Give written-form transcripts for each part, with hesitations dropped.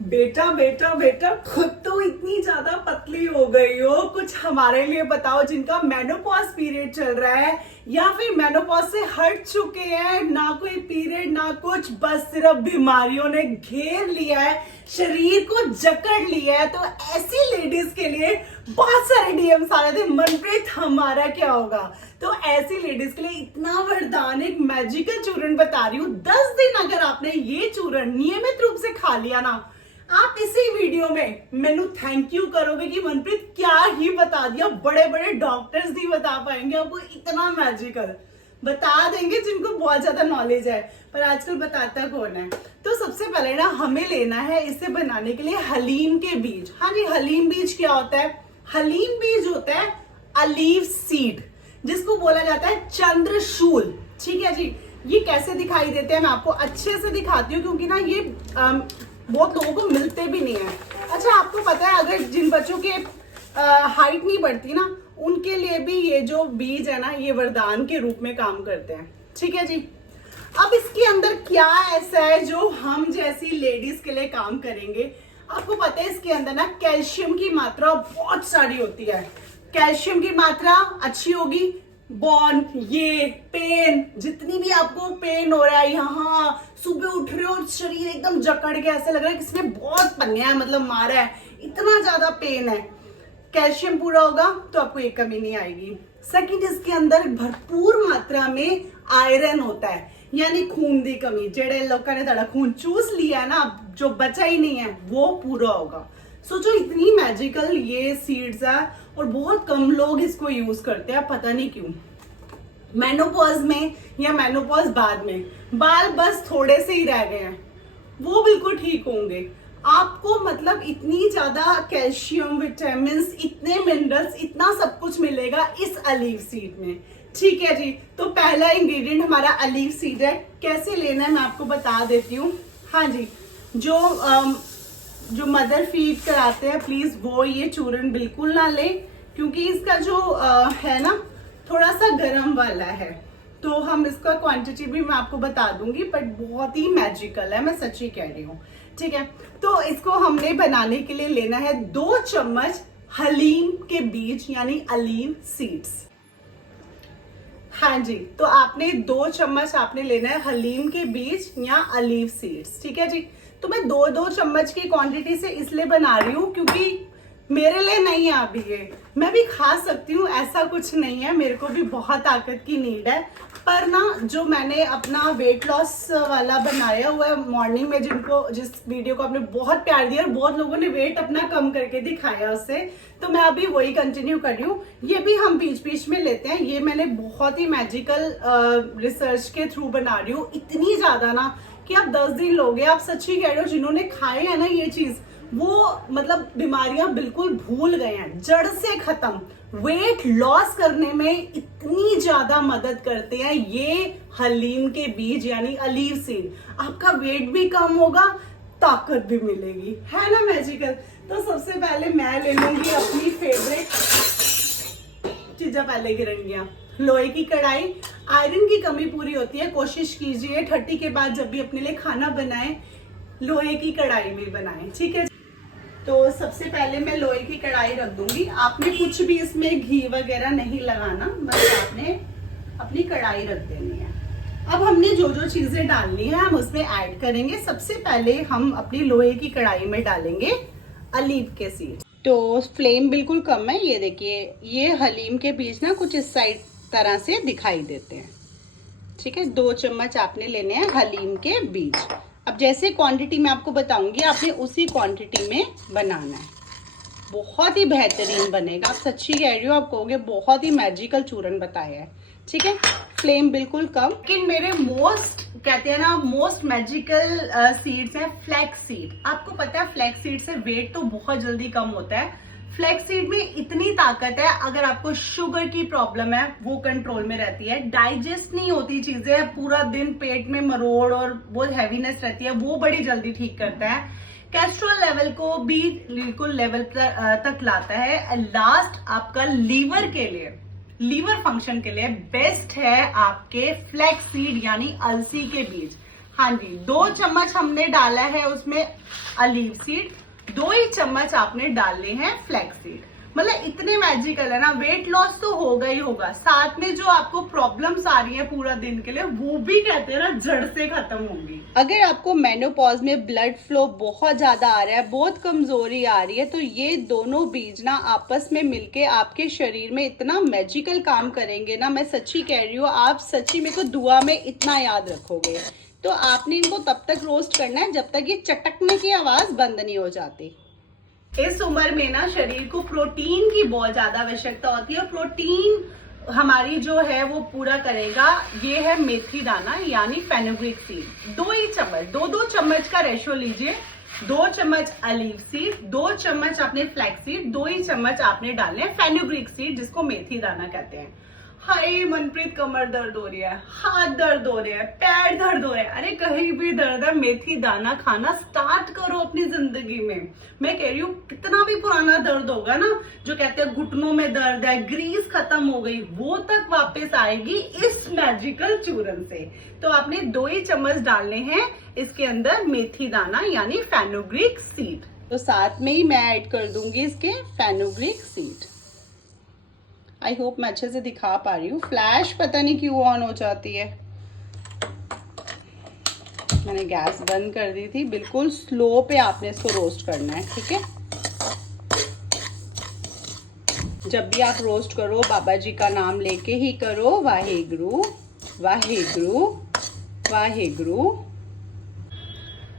बेटा बेटा बेटा, खुद तो इतनी ज्यादा पतली हो गई हो, कुछ हमारे लिए बताओ जिनका मेनोपॉज पीरियड चल रहा है या फिर मेनोपॉज से हट चुके हैं, ना कोई पीरियड ना कुछ, बस सिर्फ बीमारियों ने घेर लिया है, शरीर को जकड़ लिया है। तो ऐसी लेडीज के लिए बहुत सारे डीएम्स आ रहे थे, मनप्रीत हमारा क्या होगा। तो ऐसी लेडीज के लिए इतना वरदान, एक मैजिकल चूर्ण बता रही हूँ। 10 दिन अगर आपने ये चूर्ण नियमित रूप से खा लिया ना, आप इसी वीडियो में मेनू थैंक यू करोगे कि मनप्रीत क्या ही बता दिया, बड़े बड़े डॉक्टर्स नहीं बता पाएंगे आपको, इतना मैजिकल बता देंगे जिनको बहुत ज्यादा नॉलेज है, पर आजकल बताता कौन है। तो सबसे पहले ना हमें लेना है इसे बनाने के लिए हलीम के बीज। हाँ जी, हलीम बीज क्या होता है? हलीम बीज होता है अलीव सीड, जिसको बोला जाता है चंद्रशूल। ठीक है जी, ये कैसे दिखाई देते हैं मैं आपको अच्छे से दिखाती हूँ, क्योंकि ना ये बहुत लोगों को मिलते भी नहीं है। अच्छा, आपको पता है अगर जिन बच्चों के हाइट नहीं बढ़ती ना, उनके लिए भी ये जो बीज है ना, ये वरदान के रूप में काम करते हैं। ठीक है जी, अब इसके अंदर क्या ऐसा है जो हम जैसी लेडीज के लिए काम करेंगे? आपको पता है इसके अंदर ना कैल्शियम की मात्रा बहुत सारी होती है। कैल्शियम की मात्रा अच्छी होगी, बॉन, ये पेन, जितनी भी आपको पेन हो रहा है, यहाँ सुबह उठ रहे हो और शरीर एकदम जकड़ के ऐसा लग रहा है किसी ने बहुत पन्या है, मतलब मारा है, इतना ज्यादा पेन है, कैल्शियम पूरा होगा तो आपको ये कमी नहीं आएगी। सेकंड, इसके अंदर भरपूर मात्रा में आयरन होता है, यानी खून की कमी, जेड़े लोगों ने तेरा खून चूस लिया है ना, जो बचा ही नहीं है, वो पूरा होगा। सोचो इतनी मैजिकल ये सीड्स है और बहुत कम लोग इसको यूज करते हैं, पता नहीं क्यों। मेनोपॉज में या मेनोपॉज बाद में बाल बस थोड़े से ही रह गए हैं, वो बिल्कुल ठीक होंगे। आपको मतलब इतनी ज्यादा कैल्शियम, विटामिन, इतने मिनरल्स, इतना सब कुछ मिलेगा इस अलीव सीड में। ठीक है जी, तो पहला इंग्रेडिएंट हमारा अलीव सीड है। कैसे लेना है मैं आपको बता देती हूँ। हाँ जी, जो मदर फीड कराते हैं प्लीज वो ये चूर्ण बिल्कुल ना ले, क्योंकि इसका जो है ना थोड़ा सा गर्म वाला है। तो हम इसका क्वांटिटी भी मैं आपको बता दूंगी, बट बहुत ही मैजिकल है, मैं सच्ची कह रही हूँ। ठीक है, तो इसको हमने बनाने के लिए लेना है 2 चम्मच हलीम के बीज, यानी अलीव सीड्स। हाँ जी, तो आपने 2 चम्मच आपने लेना है हलीम के बीज या अलीव सीड्स। ठीक है जी, तो मैं 2-2 चम्मच की क्वांटिटी से इसलिए बना रही हूँ क्योंकि मेरे लिए नहीं है अभी ये, मैं भी खा सकती हूँ, ऐसा कुछ नहीं है, मेरे को भी बहुत ताकत की नीड है। पर ना जो मैंने अपना वेट लॉस वाला बनाया हुआ है मॉर्निंग में, जिस वीडियो को आपने बहुत प्यार दिया और बहुत लोगों ने वेट अपना कम करके दिखाया उससे, तो मैं अभी वही कंटिन्यू कर रही हूँ। ये भी हम बीच बीच में लेते हैं। ये मैंने बहुत ही मैजिकल रिसर्च के थ्रू बना रही हूँ, इतनी ज्यादा ना कि आप 10 दिन लोगे, आप सच्ची कह रहे हो, जिन्होंने खाए है ना ये चीज, वो मतलब बीमारियां बिल्कुल भूल गए हैं, जड़ से खत्म। वेट लॉस करने में इतनी ज्यादा मदद करते हैं ये हलीम के बीज, यानी अलीव सीड। आपका वेट भी कम होगा, ताकत भी मिलेगी, है ना मैजिकल। तो सबसे पहले मैं ले लूंगी अपनी फेवरेट चीजा, पहले गिरंगियां, लोहे की कढ़ाई। आयरन की कमी पूरी होती है, कोशिश कीजिए 30 के बाद जब भी अपने लिए खाना बनाएं, लोहे की कढ़ाई में बनाएं। ठीक है, तो सबसे पहले मैं लोहे की कढ़ाई रख दूंगी। आपने कुछ भी इसमें घी वगैरह नहीं लगाना, बस आपने अपनी कढ़ाई रख देनी है। अब हमने जो जो चीजें डालनी है हम उसमें ऐड करेंगे। सबसे पहले हम अपनी लोहे की कढ़ाई में डालेंगे अलीव के सीड। तो फ्लेम बिल्कुल कम है, ये देखिए, ये हलीम के बीज ना कुछ इस साइड तरह से दिखाई देते हैं। ठीक है, 2 चम्मच आपने लेने हैं हलीम के बीज। अब जैसे क्वांटिटी मैं आपको बताऊंगी, आपने उसी क्वांटिटी में बनाना है, बहुत ही बेहतरीन बनेगा। आप सच्ची कह रही हो, आप कहोगे बहुत ही मैजिकल चूर्ण बताया है। ठीक है, फ्लेम बिल्कुल कम। लेकिन मेरे मोस्ट कहते हैं ना मोस्ट मैजिकल सीड्स हैं फ्लैक्स सीड। आपको पता है फ्लैक्स सीड से वेट तो बहुत जल्दी कम होता है। फ्लैक्स सीड में इतनी ताकत है, अगर आपको शुगर की प्रॉब्लम है वो कंट्रोल में रहती है, डाइजेस्ट नहीं होती चीजें, पूरा दिन पेट में मरोड़ और बहुत हैवीनेस रहती है, वो बड़ी जल्दी ठीक करता है। कैस्ट्रोल लेवल को भी बिल्कुल लेवल तक लाता है। लास्ट आपका लीवर के लिए, लीवर फंक्शन के लिए बेस्ट है आपके फ्लैक्स सीड यानी अलसी के बीज। हाँ जी, 2 चम्मच हमने डाला है उसमें ऑलिव सीड, 2 ही चम्मच आपने डालने हैं फ्लैक्स सीड। मतलब इतने मैजिकल है ना, वेट लॉस तो होगा ही होगा, साथ में जो आपको प्रॉब्लम्स आ रही है पूरा दिन के लिए वो भी कहते हैं ना जड़ से खत्म होंगी। अगर आपको मेनोपॉज में ब्लड फ्लो बहुत ज्यादा आ रहा है, बहुत कमजोरी आ रही है, तो ये दोनों बीज ना आपस में मिलके आपके शरीर में इतना मैजिकल काम करेंगे ना, मैं सच्ची कह रही हूँ, आप सच्ची मेरे को दुआ में इतना याद रखोगे। तो आपने इनको तब तक रोस्ट करना है जब तक ये चटकने की आवाज बंद नहीं हो जाती। इस उम्र में ना शरीर को प्रोटीन की बहुत ज्यादा आवश्यकता होती है, प्रोटीन हमारी जो है वो पूरा करेगा ये है मेथी दाना यानी फेनुग्रीक सीड। 2 ही चम्मच, 2 चम्मच का रेशो लीजिए। 2 चम्मच ऑलिव सीड, 2 चम्मच आपने फ्लैक्स सीड, 2 ही चम्मच आपने डालने हैं फेनुग्रीक सीड जिसको मेथी दाना कहते हैं। हाय मनप्रीत, कमर दर्द हो रही है, हाथ दर्द हो रहे हैं, पैर दर्द हो रहे हैं, अरे कहीं भी दर्द है, मेथी दाना खाना स्टार्ट करो अपनी जिंदगी में। मैं कह रही हूँ कितना भी पुराना दर्द होगा ना, जो कहते हैं घुटनों में दर्द है, ग्रीस खत्म हो गई, वो तक वापस आएगी इस मैजिकल चूरन से। तो आपने 2 ही चम्मच डालने हैं इसके अंदर मेथी दाना यानी फेनुग्रीक सीड। तो साथ में ही मैं ऐड कर दूंगी इसके फेनुग्रीक सीड। आई होप मैं अच्छे से दिखा पा रही हूँ, फ्लैश पता नहीं क्यों ऑन हो जाती है। मैंने गैस बंद कर दी थी, बिल्कुल स्लो पे आपने इसको रोस्ट करना है, ठीक है। जब भी आप रोस्ट करो बाबा जी का नाम लेके ही करो, वाहेगुरु वाहेगुरु वाहेगुरु।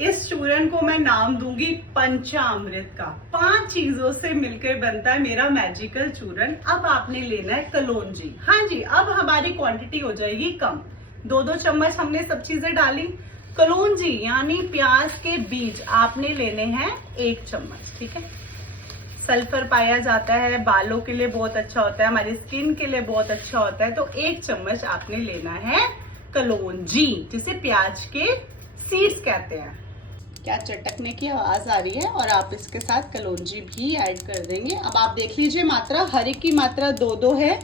इस चूरन को मैं नाम दूंगी पंचामृत का। 5 चीजों से मिलकर बनता है मेरा मैजिकल चूरन। अब आपने लेना है कलौंजी। हाँ जी, अब हमारी क्वांटिटी हो जाएगी कम। 2 चम्मच हमने सब चीजें डाली। कलौंजी यानी प्याज के बीज आपने लेने हैं 1 चम्मच, ठीक है। सल्फर पाया जाता है, बालों के लिए बहुत अच्छा होता है, हमारी स्किन के लिए बहुत अच्छा होता है, तो 1 चम्मच आपने लेना है कलौंजी, जिसे प्याज के सीड्स कहते हैं। क्या चटकने की आवाज आ रही है, और आप इसके साथ कलौंजी भी ऐड कर देंगे। अब आप देख लीजिए मात्रा, हर एक की मात्रा 2-2 है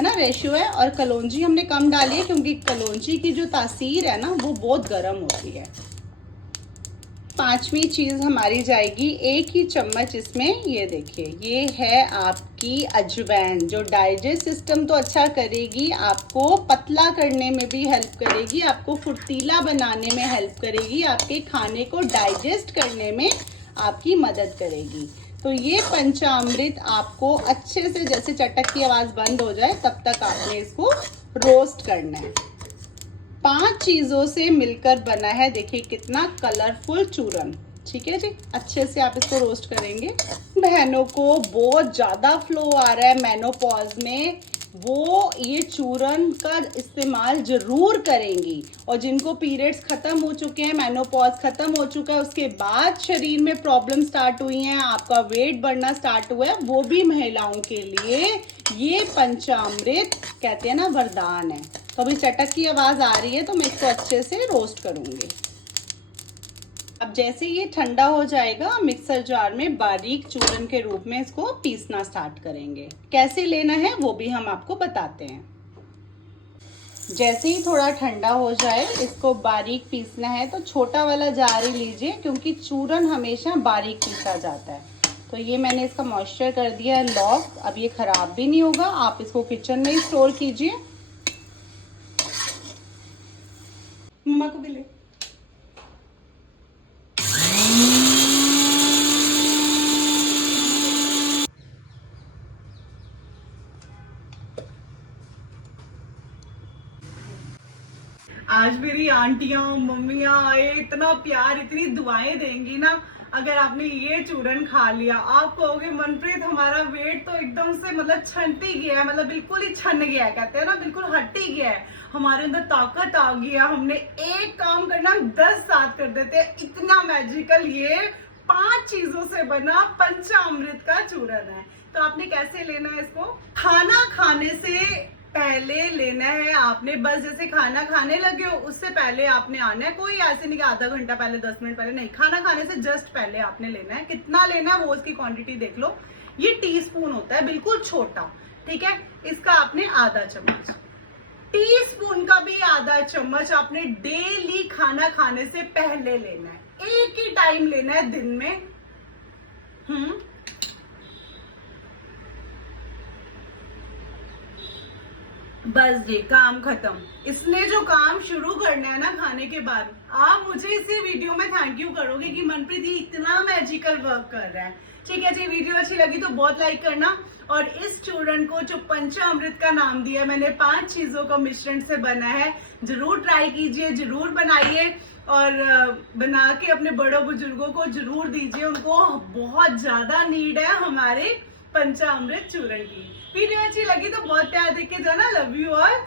ना, रेशियो है। और कलौंजी हमने कम डाली है क्योंकि कलौंजी की जो तासीर है ना वो बहुत गर्म होती है। 5वीं चीज हमारी जाएगी 1 ही चम्मच इसमें, ये देखिए, ये है आपकी अजवाइन, जो डाइजेस्ट सिस्टम तो अच्छा करेगी, आपको पतला करने में भी हेल्प करेगी, आपको फुर्तीला बनाने में हेल्प करेगी, आपके खाने को डाइजेस्ट करने में आपकी मदद करेगी। तो ये पंचामृत आपको अच्छे से, जैसे चटक की आवाज बंद हो जाए तब तक आपने इसको रोस्ट करना है। 5 चीजों से मिलकर बना है, देखिए कितना कलरफुल चूरन, ठीक है जी। अच्छे से आप इसको रोस्ट करेंगे। बहनों को बहुत ज्यादा फ्लो आ रहा है मेनोपॉज में, वो ये चूरन का इस्तेमाल जरूर करेंगी। और जिनको पीरियड्स खत्म हो चुके हैं, मेनोपॉज खत्म हो चुका है, उसके बाद शरीर में प्रॉब्लम स्टार्ट हुई हैं, आपका वेट बढ़ना स्टार्ट हुआ है, वो भी महिलाओं के लिए ये पंचामृत कहते हैं ना वरदान है। तो अभी चटक की आवाज आ रही है तो मैं इसको अच्छे से रोस्ट करूंगी। अब जैसे ये ठंडा हो जाएगा, मिक्सर जार में बारीक चूरन के रूप में इसको पीसना स्टार्ट करेंगे। कैसे लेना है वो भी हम आपको बताते हैं। जैसे ही थोड़ा ठंडा हो जाए, इसको बारीक पीसना है तो छोटा वाला जार ही लीजिए, क्योंकि चूरन हमेशा बारीक पीसा जाता है। तो ये मैंने इसका मॉइस्चर कर दिया है लॉक, अब ये खराब भी नहीं होगा, आप इसको किचन में ही स्टोर कीजिए। मम्मा को भी ले। आज मेरी आंटियां मम्मियां आए, इतना प्यार, इतनी दुआएं देंगी ना अगर आपने ये चूरन खा लिया। आप कहोगे मनप्रीत हमारा वेट तो एकदम से मतलब छनती गया है, मतलब बिल्कुल ही छन गया है, कहते हैं ना बिल्कुल हट ही गया है, हमारे अंदर ताकत आ गई है, हमने एक काम करना 10 साथ कर देते हैं। इतना मैजिकल ये 5 चीजों से बना पंचामृत का चूरन है। तो आपने कैसे लेना है इसको, खाना खाने से पहले लेना है आपने, बस जैसे खाना खाने लगे हो उससे पहले आपने आना है, कोई ऐसे नहीं कि आधा घंटा पहले 10 मिनट पहले, नहीं, खाना खाने से जस्ट पहले आपने लेना है। कितना लेना है वो उसकी क्वांटिटी देख लो, ये टीस्पून होता है, बिल्कुल छोटा, ठीक है। इसका आपने आधा चम्मच, टीस्पून का भी आधा चम्मच आपने डेली खाना खाने से पहले लेना है, एक ही टाइम लेना है दिन में। बस जी, काम खत्म। इसने जो काम शुरू करना है ना खाने के बाद, आप मुझे इसी वीडियो में थैंक यू करोगे कि मनप्रीत ये इतना मैजिकल वर्क कर रहा है। ठीक है जी, वीडियो अच्छी लगी तो बहुत लाइक करना। और इस चूर्ण को जो पंचामृत का नाम दिया मैंने, 5 चीजों का मिश्रण से बना है, जरूर ट्राई कीजिए, जरूर बनाइए और बना के अपने बड़ों बुजुर्गों को जरूर दीजिए, उनको बहुत ज्यादा नीड है हमारे पंचामृत चूर्ण की। वीडियो अच्छी लगी तो बहुत प्यार देके जाना। Love you all.